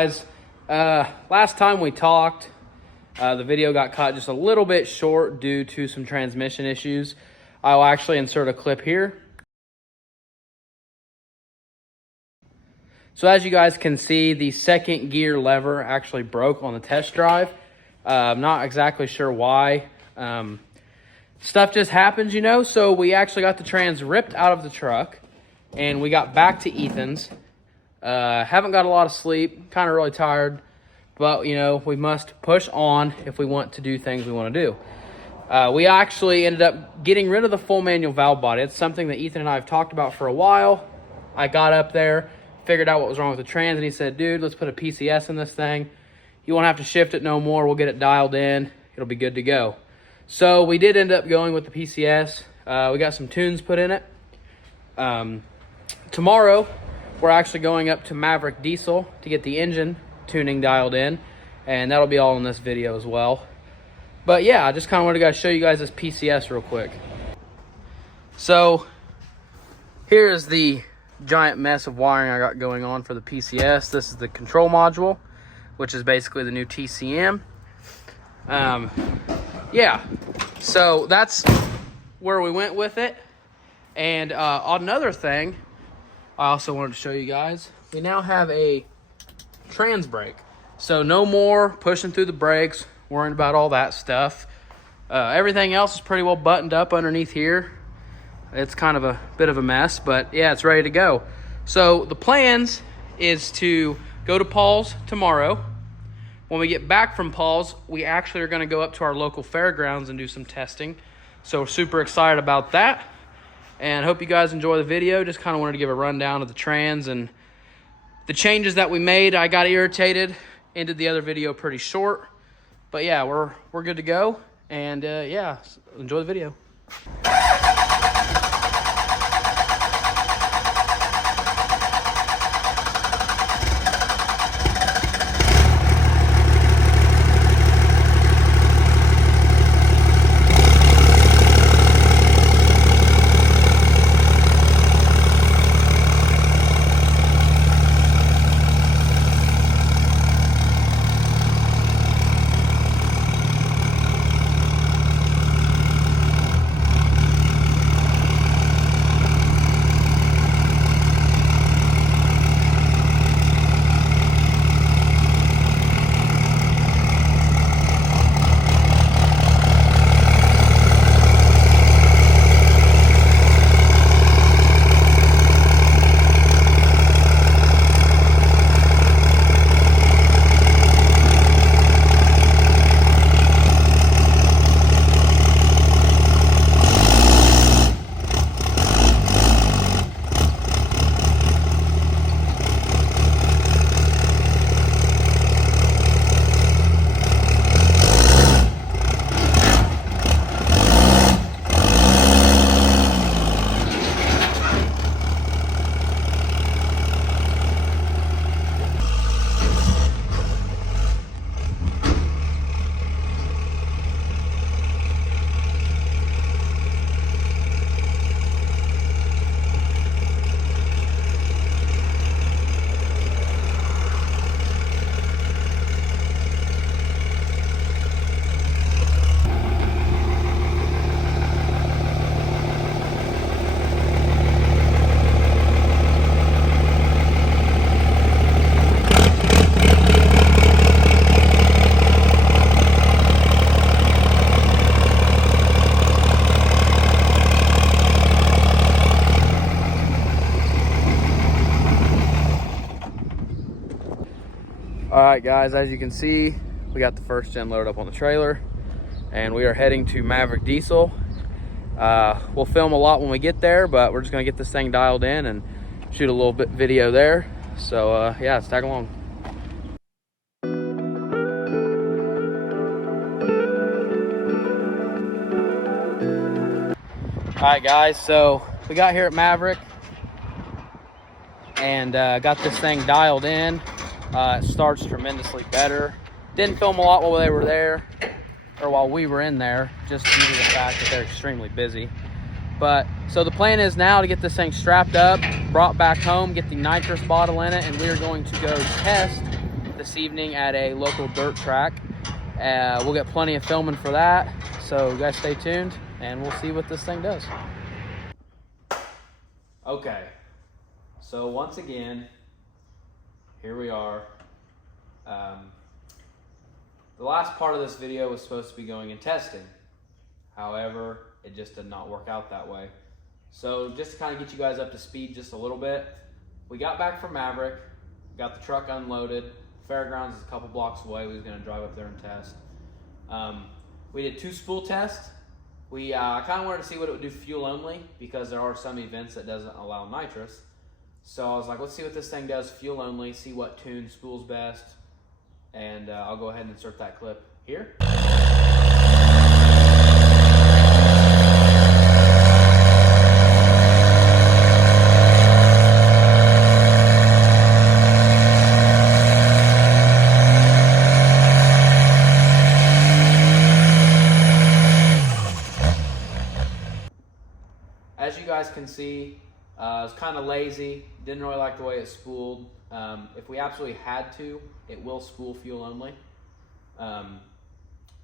guys, last time we talked, the video got cut just a little bit short due to some transmission issues. I'll actually insert a clip here. So as you guys can see, the second gear lever actually broke on the test drive. I'm not exactly sure why. Stuff just happens, you know. So we actually got the trans ripped out of the truck and we got back to Ethan's. Haven't got a lot of sleep, kind of really tired, but you know, we must push on if we want to do things we want to do. We actually ended up getting rid of the full manual valve body. It's something that Ethan and I have talked about for a while. I got up there, figured out what was wrong with the trans, and he said, dude, let's put a PCS in this thing. You won't have to shift it no more. We'll get it dialed in. It'll be good to go. So we did end up going with the PCS. We got some tunes put in it. Tomorrow, we're actually going up to Maverick Diesel to get the engine tuning dialed in, and that'll be all in this video as well. But yeah, I just kind of wanted to show you guys this PCS real quick. So here's the giant mess of wiring I got going on for the PCS. This is the control module, which is basically the new TCM. Yeah, so that's where we went with it. And another thing I also wanted to show you guys, we now have a trans brake. So no more pushing through the brakes, worrying about all that stuff. Everything else is pretty well buttoned up underneath here. It's kind of a bit of a mess, but yeah, it's ready to go. So the plans is to go to Paul's tomorrow. When we get back from Paul's, we actually are going to go up to our local fairgrounds and do some testing. So we're super excited about that. And hope you guys enjoy the video. Just kind of wanted to give a rundown of the trans and the changes that we made. I got irritated, ended the other video pretty short. But yeah, we're good to go. And yeah, enjoy the video. All right, guys, as you can see, we got the first gen loaded up on the trailer and we are heading to Maverick Diesel. We'll film a lot when we get there, but we're just gonna get this thing dialed in and shoot a little bit video there. So yeah, let's tag along. All right, guys, so we got here at Maverick and got this thing dialed in. It starts tremendously better. Didn't film a lot while they were there, or while we were in there, just due to the fact that they're extremely busy. But so the plan is now to get this thing strapped up, brought back home, get the nitrous bottle in it, and we are going to go test this evening at a local dirt track. We'll get plenty of filming for that, so you guys stay tuned and we'll see what this thing does. Okay, so once again, here we are. The last part of this video was supposed to be going and testing. However, it just did not work out that way. So just to kind of get you guys up to speed just a little bit, we got back from Maverick, got the truck unloaded. Fairgrounds is a couple blocks away. We was gonna drive up there and test. We did 2 spool tests. I kind of wanted to see what it would do fuel only, because there are some events that doesn't allow nitrous. So I was like, let's see what this thing does fuel only, see what tune spools best. And I'll go ahead and insert that clip here. As you guys can see, it was kind of lazy, didn't really like the way it spooled. If we absolutely had to, it will spool fuel only.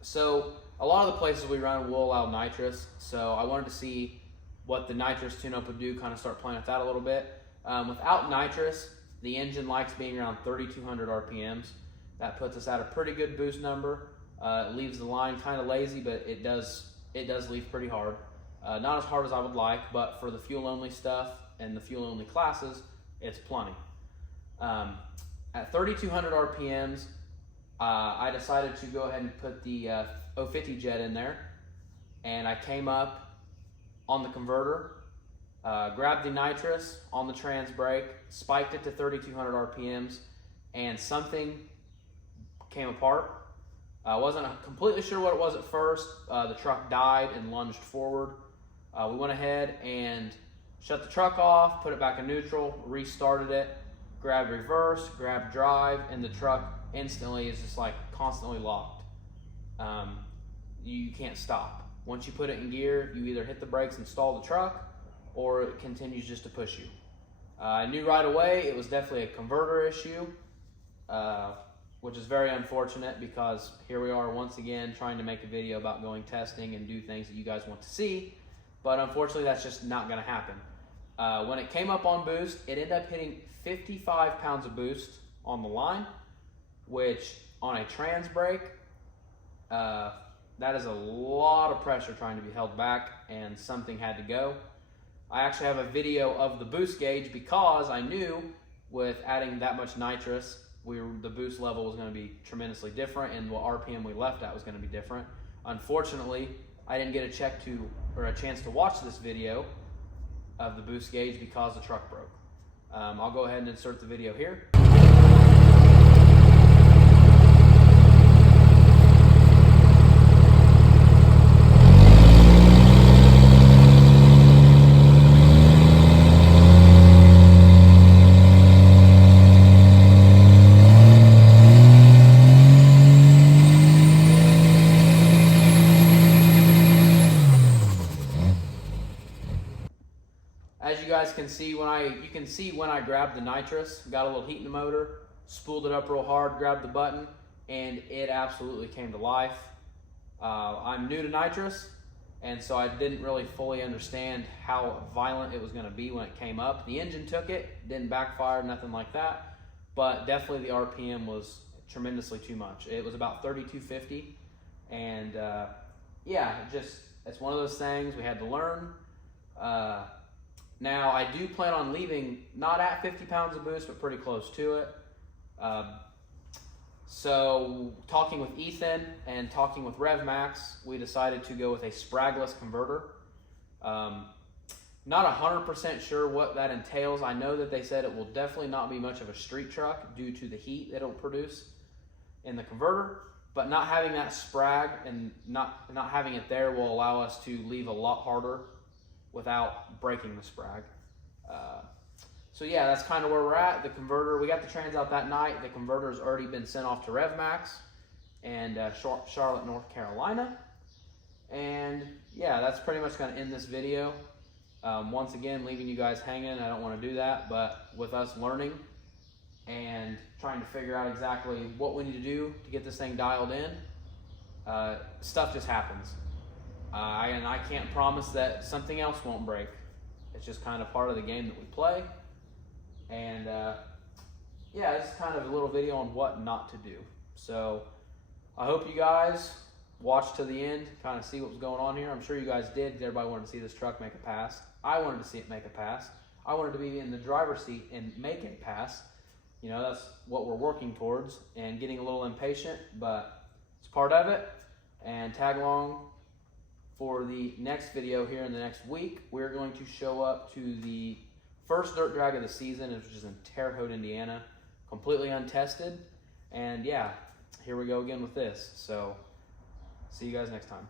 So a lot of the places we run will allow nitrous, so I wanted to see what the nitrous tune-up would do, kind of start playing with that a little bit. Without nitrous, the engine likes being around 3,200 RPMs. That puts us at a pretty good boost number. It leaves the line kind of lazy, but it does leave pretty hard. Not as hard as I would like, but for the fuel-only stuff and the fuel-only classes, it's plenty. At 3,200 RPMs, I decided to go ahead and put the 050 jet in there, and I came up on the converter, grabbed the nitrous on the trans brake, spiked it to 3,200 RPMs, and something came apart. I wasn't completely sure what it was at first. The truck died and lunged forward. We went ahead and shut the truck off, put it back in neutral, restarted it, grabbed reverse, grabbed drive, and the truck instantly is just like constantly locked. You can't stop. Once you put it in gear, you either hit the brakes and stall the truck, or it continues just to push you. I knew right away it was definitely a converter issue, which is very unfortunate, because here we are once again trying to make a video about going testing and do things that you guys want to see, but unfortunately that's just not going to happen. When it came up on boost, it ended up hitting 55 pounds of boost on the line, which on a trans brake, that is a lot of pressure trying to be held back, and something had to go. I actually have a video of the boost gauge, because I knew with adding that much nitrous, the boost level was going to be tremendously different, and what RPM we left at was going to be different. Unfortunately, I didn't get a chance to watch this video of the boost gauge because the truck broke. I'll go ahead and insert the video here. As you guys can see, you can see when I grabbed the nitrous, got a little heat in the motor, spooled it up real hard, grabbed the button, and it absolutely came to life. I'm new to nitrous, and so I didn't really fully understand how violent it was going to be when it came up. The engine took it, didn't backfire, nothing like that, but definitely the RPM was tremendously too much. It was about 3,250, and yeah, it's one of those things we had to learn. Now, I do plan on leaving not at 50 pounds of boost, but pretty close to it. So talking with Ethan and talking with RevMax, we decided to go with a spragless converter. Not 100% sure what that entails. I know that they said it will definitely not be much of a street truck due to the heat that it'll produce in the converter, but not having that sprag and not having it there will allow us to leave a lot harder without breaking the sprag. So yeah, that's kind of where we're at. The converter, we got the trans out that night. The converter has already been sent off to RevMax and Charlotte, North Carolina. And yeah, that's pretty much going to end this video. Once again, leaving you guys hanging. I don't want to do that, but with us learning, and trying to figure out exactly what we need to do to get this thing dialed in. Stuff just happens. And I can't promise that something else won't break. It's just kind of part of the game that we play. And yeah, it's kind of a little video on what not to do. So I hope you guys watched to the end, kind of see what was going on here. I'm sure you guys did. Everybody wanted to see this truck make a pass. I wanted to see it make a pass. I wanted to be in the driver's seat and make it pass. You know, that's what we're working towards, and getting a little impatient, but it's part of it. And tag along for the next video here in the next week. We're going to show up to the first dirt drag of the season, which is in Terre Haute, Indiana, completely untested. And yeah, here we go again with this. So see you guys next time.